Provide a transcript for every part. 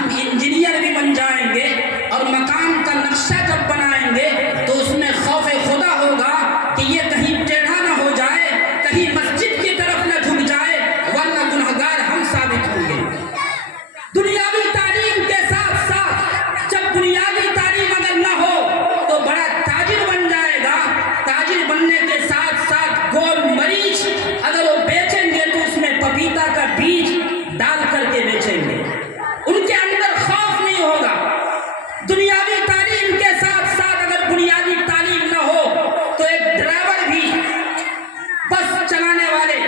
ہم انجینئر بھی بن جائیں گے اور مکان کا نقشہ جب بنائیں گے تو اس میں خوف خدا ہوگا کہ یہ کہیں ٹیڑھا نہ ہو جائے، کہیں مسجد کی طرف نہ جھک جائے، ورنہ گنہگار ہم ثابت ہوں گے۔ دنیاوی تعلیم کے ساتھ ساتھ جب بنیادی تعلیم اگر نہ ہو تو بڑا تاجر بن جائے گا، تاجر بننے کے ساتھ ساتھ گول مریچ اگر وہ بیچیں گے تو اس میں پپیتا کا بیج ڈال کر کے بیچیں گے، ان کے اندر خوف نہیں ہوگا۔ دنیاوی تعلیم کے ساتھ ساتھ اگر بنیادی تعلیم نہ ہو تو ایک ڈرائیور بھی، بس چلانے والے،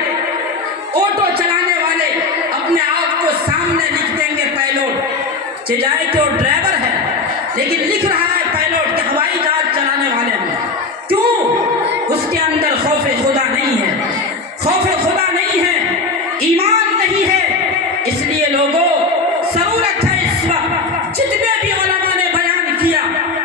آٹو چلانے والے اپنے آپ کو سامنے لکھ دیں گے پائلوٹ، چاہے کہ وہ ڈرائیور ہے لیکن لکھ رہا ہے پائلوٹ کہ ہوائی جہاز چلانے والے ہیں۔ کیوں؟ اس کے اندر خوف خدا نہیں ہے، خوف خدا نہیں ہے، ایمان نہیں ہے۔ اس لیے لوگوں ضرورت ہے اس وقت جتنے بھی علماء نے بیان کیا،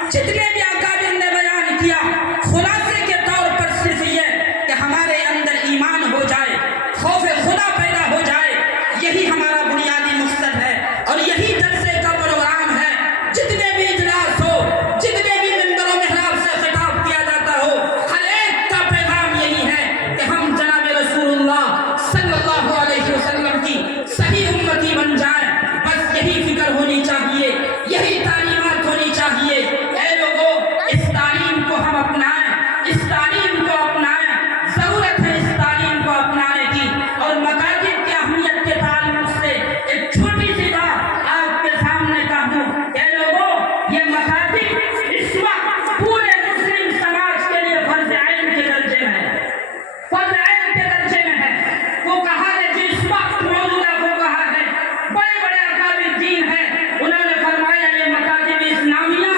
جتنے بھی اکابر نے بیان کیا، خلاصے کے طور پر صرف یہ کہ ہمارے اندر ایمان ہو جائے، خوف خدا پیدا ہو جائے، یہی ہمارا بنیادی مقصد ہے اور یہی جلسے کا پروگرام ہے۔ جتنے بھی اجلاس ہو، جتنے بھی منبر و محراب سے خطاب کیا جاتا ہو، ہر ایک کا پیغام یہی ہے کہ ہم جناب رسول اللہ صلی اللہ علیہ وسلم کی صحیح امتی بن جائیں۔ بس یہی فکر ہونی چاہیے، یہی تعلیمات ہونی چاہیے۔ اے لوگوں، اس تعلیم کو ہم اپنائیں، اس تعلیم کو اپنائیں، ضرورت ہے اس تعلیم کو اپنانے کی۔ اور مکاتب کی اہمیت کے تعلق سے ایک چھوٹی سی بات آپ کے سامنے کہوں۔ اے لوگوں، یہ مکاتب اس وقت پورے مسلم سماج کے لیے فرض عین کے درجے میں ہے، فرض عین کے درجے میں ہے۔ وہ کہا ہے جس وقت موجودہ وہ کہا ہے، بڑے بڑے اکابر دین ہیں، انہوں نے فرمایا یہ مکاتب اسلامیہ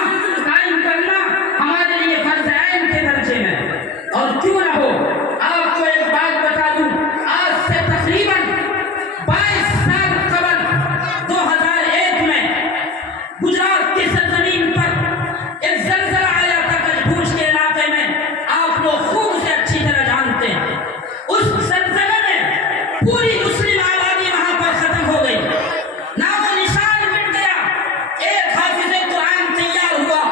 قائم کرنا ہمارے لیے فرض عین کے درجے میں ہے۔ اور کیوں نہ ہو، آپ کو ایک بات بتا دوں، آج سے تقریباً 22 سال قبل 2001 میں گجرات کی سرزمین پر ایک زلزلہ آیا تھا کچھ کے علاقے میں، آپ لوگ خوب سے اچھی طرح جانتے ہیں۔ اس زلزلے میں پوری مسلم آبادی وہاں پر ختم ہو گئی، نام و نشان مٹ گیا۔ ایک حافظ قرآن تیار ہوا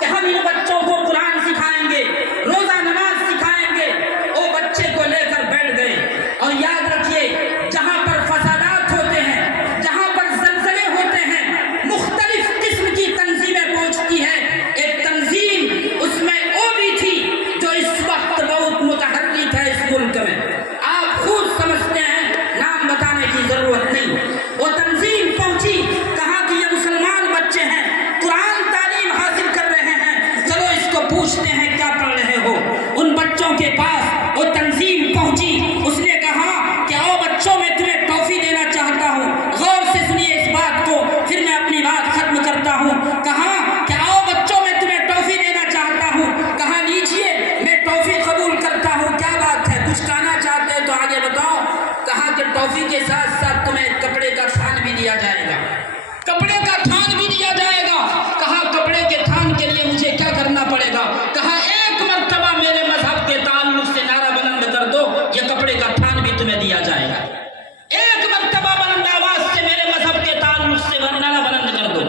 کہ ہم ان بچوں کو قرآن سکھائیں گے، روزہ نماز سکھائیں گے۔ وہ بچے کو لے کر بیٹھ گئے۔ اور یاد رکھیے، جہاں پر فسادات ہوتے ہیں، جہاں پر زلزلے ہوتے ہیں، مختلف قسم کی تنظیمیں پہنچتی ہیں۔ ایک تنظیم اس میں وہ بھی تھی جو اس وقت بہت متحرک ہے اس ملک میں، آپ خود سمجھتے ہیں، نام بتانے کی ضرورت نہیں۔ وہ تنظیم پہنچی، کہا کہ یہ مسلمان بچے ہیں، قرآن تعلیم حاصل کر رہے ہیں، چلو اس کو پوچھتے ہیں کیا پڑھ رہے ہو۔ ان بچوں کے پاس وہ تنظیم پہنچی، اس نے کہا کہ آؤ بچوں میں تمہیں ٹافی دینا چاہتا ہوں، غور سے سنیے اس بات کو، پھر میں اپنی بات ختم کرتا ہوں۔ کہا کہ آؤ بچوں میں تمہیں ٹافی دینا چاہتا ہوں۔ کہا لیجیے، میں ٹافی قبول کرتا ہوں، کیا بات ہے، کچھ کہنا چاہتے ہیں تو آگے بتاؤ۔ کہا کہ ٹافی کے ساتھ ساتھ تمہیں کپڑے کا تھان بھی دیا جائے گا، کپڑے کا تھان بھی دیا جائے گا۔ کہا کپڑے کے تھان کے لیے مجھے کیا کرنا پڑے گا؟ کہا ایک مرتبہ میرے مذہب کے تعلق سے نعرہ بلند کر دو، یہ کپڑے کا تھان بھی تمہیں دیا جائے گا۔ ایک مرتبہ بلند آواز سے میرے مذہب کے تعلق سے نعرہ بلند کر دو۔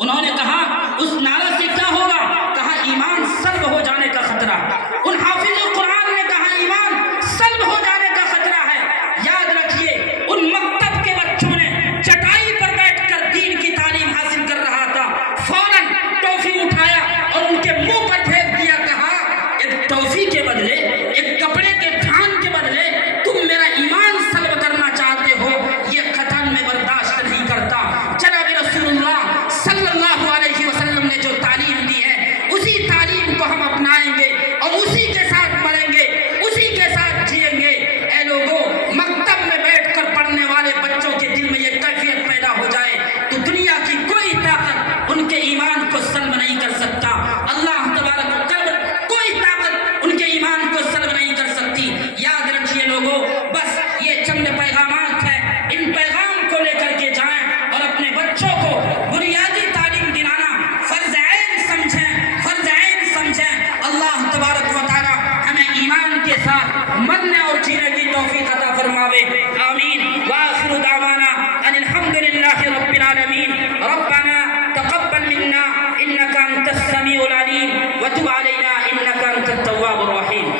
انہوں نے کہا اس نعرہ سے کیا ہوگا؟ کہا ایمان سلب ہو جانے کا خطرہ۔ ان حافظ قرآن نے کہا ایمان سلب ہو جانے کا خطرہ ہے۔ یاد رکھیے، ان مکتب کے بچوں نے چٹائی پر بیٹھ کر دین کی تعلیم حاصل کر ربنا تقبل منا انك انت السميع العليم وتب علينا انك انت التواب الرحيم.